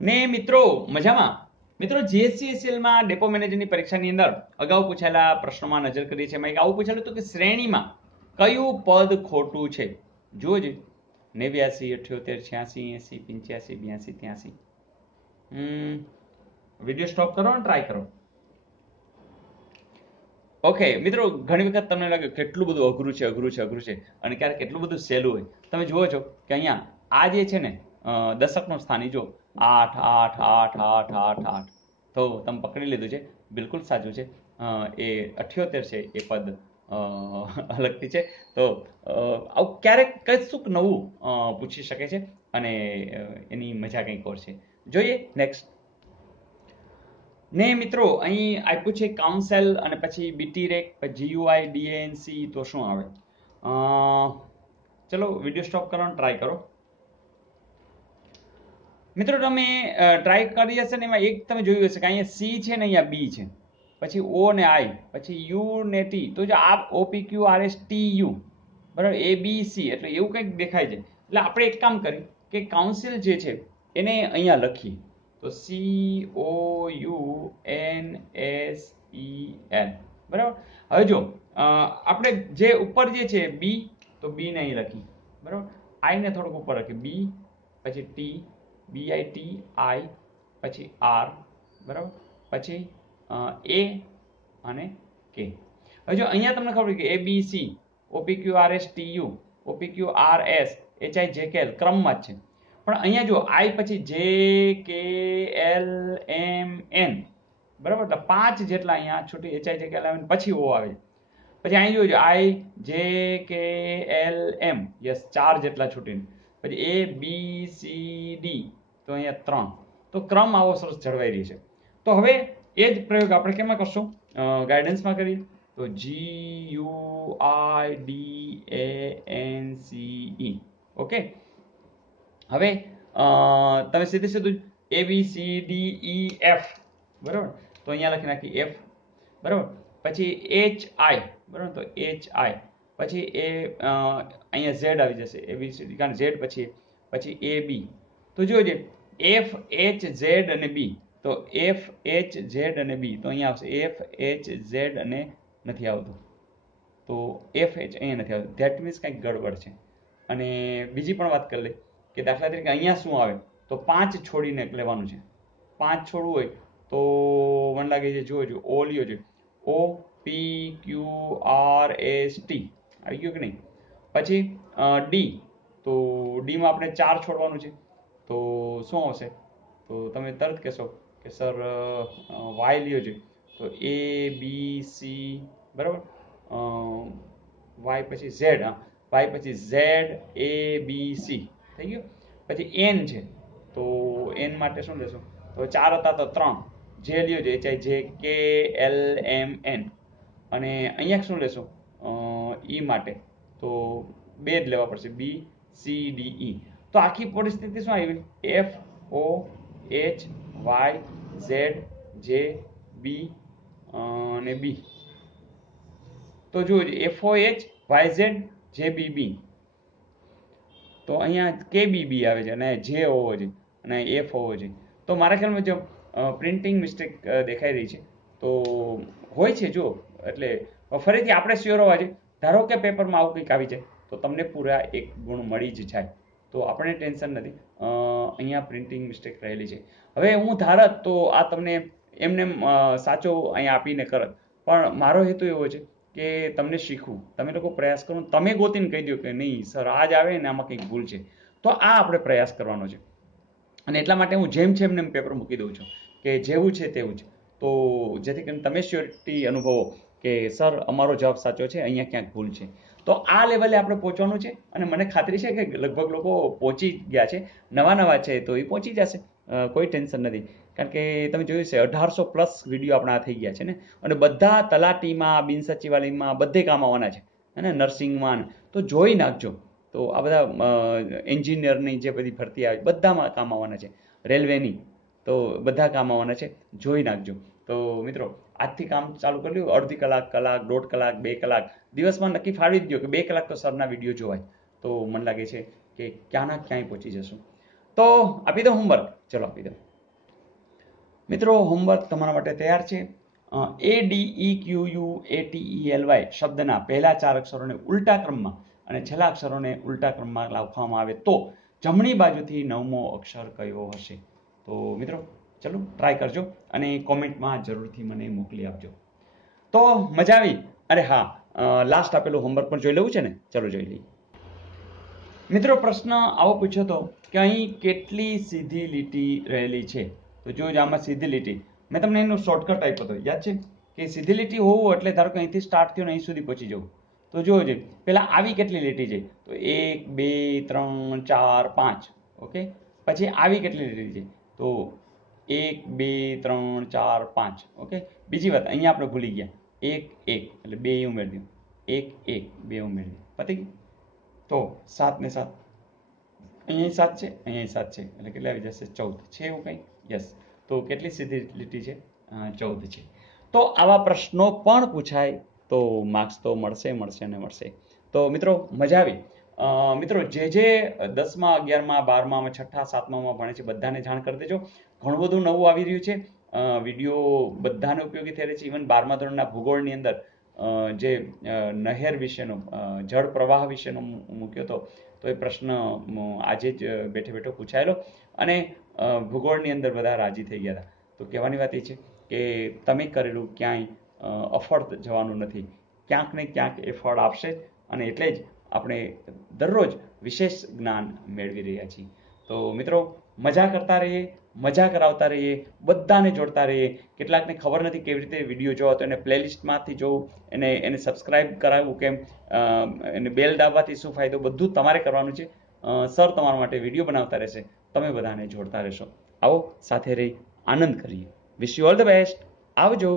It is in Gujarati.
ને મિત્રો મજામાં. મિત્રો જીએસસીએસએલ માં ડેપો મેનેજરની પરીક્ષાની અંદર અગાઉ પૂછાયેલા પ્રશ્નોમાં નજર કરીએ છીએ. એમાં એક આવું પૂછેલું હતું કે શ્રેણીમાં કયું પદ ખોટું છે. જુઓ જ 89, 78, 86, 80, 85, 82, 83. વિડીયો સ્ટોપ કરો ને ટ્રાય કરો. ઓકે મિત્રો, ઘણી વખત તમને લાગે કેટલું બધું અઘરું છે અને ક્યારેક કેટલું બધું સહેલું હોય. તમે જુઓ છો કે અહીંયા આ જે છે ને દશકનું સ્થાન, જો 8 8 8 8 8 8, તો તમે પકડી લીધું છે, બિલકુલ સાચું છે. એ 78 છે એ પદ અલગથી છે. તો આવું ક્યારેક કશુંક નવું પૂછી શકે છે અને એની મજા કંઈક ઓર છે. જોઈએ નેક્સ્ટ. ને મિત્રો અહીં આપ્યું છે કાઉન્સેલ અને પછી બીટી રેક, જીયુઆઈ, ડીએનસી, તો શું આવે? ચલો વિડીયો સ્ટોપ કરવાનો ટ્રાય કરો. મિત્રો તમે ટ્રાય કરી હશે ને એમાં એક તમે જોયું હશે કે અહીંયા સી છે ને અહીંયા બી છે, પછી ઓ ને આઈ, પછી યુ ને ટી, તો જો આ O P Q R S T U, બરાબર, એ બી સી, એટલે એવું કંઈક દેખાય છે. એટલે આપણે એક કામ કરીએ કે કાઉન્સિલ જે છે એને અહીંયા લખીએ, તો C O U N S E L, બરાબર. હવે જો આપણે જે ઉપર જે છે બી, તો બી ને અહીં લખી, બરાબર. આઈ ને થોડુંક ઉપર લખી, બી, પછી ટી, BIT I, પછી R, બરાબર, પછી A અને K. હવે જો અહીંયા તમને ખબર કે ABC, OPQRS TU, OPQRS HIJKL ક્રમમાં જ છે, પણ અહીંયા જો I પછી JKLMN, બરાબર, એટલે 5 જેટલા અહીંયા છૂટી HIJKLM પછી O આવે છે. પછી અહીં જોજો IJKLM, યસ, 4 જેટલા છૂટીને, પછી A B C D, તો અહીંયા 3. તો ક્રમ આવો સરસ જળવાઈ રહી છે. તો હવે એ જ પ્રયોગ આપણે કેમાં કરશું? ગાઈડન્સમાં કરીએ. તો GUIDANCE. ઓકે, હવે તમે સીધું ABCDEF, બરાબર, તો અહીંયા લખી નાખી F, બરાબર. પછી HI, બરાબર, તો HI, પછી એ અહીંયા Z આવી જશે, ABCD, કારણ Z પછી AB. તો જોજો F H Z અને B, તો F H Z અને B, તો અહીંયા આવશે F H Z અને નથી આવતું, તો F H અહીંયા નથી આવતું. ધેટ મીન્સ કંઈક ગડબડ છે. અને બીજી પણ વાત કરી લઈએ કે દાખલા તરીકે અહીંયા શું આવે, તો 5 છોડીને લેવાનું છે. 5 છોડવું હોય તો મને લાગે છે, જોજો ઓ લ્યો છે, O P Q R S T આવી ગયું કે નહીં. પછી ડી, તો ડીમાં આપણે 4 છોડવાનું છે, તો શું આવશે? તો તમે તરત કહેશો કે સર વાય લ્યો છે, તો ABC, બરાબર, વાય પછી ઝેડ, હા, વાય પછી ZABC થઈ ગયું. પછી એન છે, તો એન માટે શું લેશો? તો 4 હતા તો 3, જે લ્યો છે HIJKLMN. અને અહીંયા શું લેશો ઈ માટે? તો 2 જ લેવા પડશે, BCDE. તો આખી પરિસ્થિતિ શું આવી? FOHYZJB અને B. તો જોજો FOHYZJBB, તો અહીંયા KBB આવે છે અને J હોવો છે અને F હોવો છે. તો મારા ખ્યાલમાં જો પ્રિન્ટિંગ મિસ્ટેક દેખાઈ રહી છે, તો હોય છે જો, એટલે ફરીથી આપણે શ્યોર હોવા છે. ધારો કે પેપરમાં આવું કંઈક આવી જાય તો તમને પૂરા 1 ગુણ મળી જ જાય, તો આપણે ટેન્શન નથી. અહીંયા પ્રિન્ટિંગ મિસ્ટેક રહેલી છે. હવે હું ધારત તો આ તમને એમને સાચો અહીંયા આપીને કરત, પણ મારો હેતુ એવો છે કે તમને શીખવું, તમે લોકો પ્રયાસ કરો, તમે ગોતીને કહી દો કે નહીં સર આ જ આવે ને આમાં કંઈક ભૂલ છે. તો આ આપણે પ્રયાસ કરવાનો છે. અને એટલા માટે હું જેમ છે એમને પેપર મૂકી દઉં છું કે જેવું છે તેવું છે, તો જેથી કરીને તમે શ્યોરિટી અનુભવો કે સર અમારો જવાબ સાચો છે, અહીંયા ક્યાંક ભૂલ છે. તો આ લેવલે આપણે પહોંચવાનું છે અને મને ખાતરી છે કે લગભગ લોકો પહોંચી ગયા છે. નવા છે તો એ પહોંચી જશે, કોઈ ટેન્શન નથી. કારણ કે તમે જોયું છે 1800+ વિડીયો આપણા થઈ ગયા છે ને, અને બધા તલાટીમાં, બિનસચિવાલયમાં બધે કામ આવવાના છે અને નર્સિંગમાં, તો જોઈ નાખજો. તો આ બધા એન્જિનિયરની જે બધી ભરતી આવે બધામાં કામ આવવાના છે, રેલવેની, તો બધા કામ આવવાના છે, જોઈ નાખજો. તો મિત્રો આજથી કામ ચાલુ કરી લ્યો. અડધી કલાક, 1.5 કલાક, 2 કલાક દિવસમાં નક્કી ફાળવી જ દો કે 2 કલાક તો સરના વિડીયો જોવાય, તો મને લાગે છે કે ક્યાંના ક્યાંય પહોંચી જશું. તો આપી દો હોમવર્ક, ચલો આપી દો મિત્રો. હોમવર્ક તમારા માટે તૈયાર છે. ADEQUATELY શબ્દના પહેલા 4 અક્ષરોને ઉલટા ક્રમમાં અને છેલ્લા અક્ષરોને ઉલટા ક્રમમાં લખવામાં આવે તો જમણી બાજુથી 9મો અક્ષર કયો હશે? તો મિત્રો ચલો ટ્રાય કરજો અને કોમેન્ટમાં જરૂરથી મને મોકલી આપજો. તો મજા આવી? અરે હા, લાસ્ટ આપેલું હોમવર્ક પણ જોઈ લેવું છે ને? ચલો જોઈ લઈએ. મિત્રો પ્રશ્ન આવો પૂછ્યો હતો કે અહીં કેટલી સીધી લીટી રહેલી છે? તો જો આમાં સીધી લીટી, મેં તમને એનું શોર્ટકટ આપ્યો હતો, યાદ છે કે સીધી લીટી હોવું એટલે ધારો કે અહીંથી સ્ટાર્ટ થયો ને અહીં સુધી પહોંચી જવું. તો જોજો પેલા આવી કેટલી લીટી છે? તો 1 2 3 4 5. ઓકે, પછી આવી કેટલી લીટી છે? તો 1 2 3 4 5. ઓકે, બીજી વાત અહીંયા આપણે ભૂલી ગયા, 1 1 એટલે 2 ઉમેરી દો, 1 1 2 ઉમેરી દો, પતી ગયું. તો 7 ને 7, અહીંયા 7 છે, અહીંયા 7 છે, એટલે કેટલા આવી જશે? 14 છે એવું કંઈ? યસ. તો કેટલી સીધી લીટી છે? 14 છે. તો આવા પ્રશ્નો પણ પૂછાય તો માર્ક્સ તો મળશે ને મળશે. તો મિત્રો મજા આવી? મિત્રો જે 10મા 11મા 12મા 6ઠા 7મામાં ભણે છે બધાને જાણ કરી દેજો. ઘણું બધું નવું આવી રહ્યું છે. વિડીયો બધાને ઉપયોગી થઈ રહી છે. ઇવન 12મા ધોરણના ભૂગોળની અંદર જે નહેર વિશેનો, જળ પ્રવાહ વિશેનો મૂક્યો હતો, તો એ પ્રશ્ન આજે જ બેઠો પૂછાયેલો અને ભૂગોળની અંદર બધા રાજી થઈ ગયા હતા. તો કહેવાની વાત એ છે કે તમે કરેલું ક્યાંય અફળ જવાનું નથી, ક્યાંક ને ક્યાંક એ ફળ આપશે અને એટલે જ આપણે દરરોજ વિશેષ જ્ઞાન મેળવી રહ્યા છીએ. તો મિત્રો મજા કરતા રહીએ, મજા કરાવતા રહીએ, બધાને જોડતા રહીએ. કેટલાકને ખબર નથી કેવી રીતે વિડીયો જોવો, તો એને પ્લેલિસ્ટમાંથી જોવું, એને સબસ્ક્રાઇબ કરાવવું કેમ, એને બેલ દાબવાથી શું ફાયદો, બધું તમારે કરવાનું છે. સર તમારા માટે વિડીયો બનાવતા રહેશે, તમે બધાને જોડતા રહેશો. આવો સાથે રહી આનંદ કરીએ. Wish you all the best. આવજો.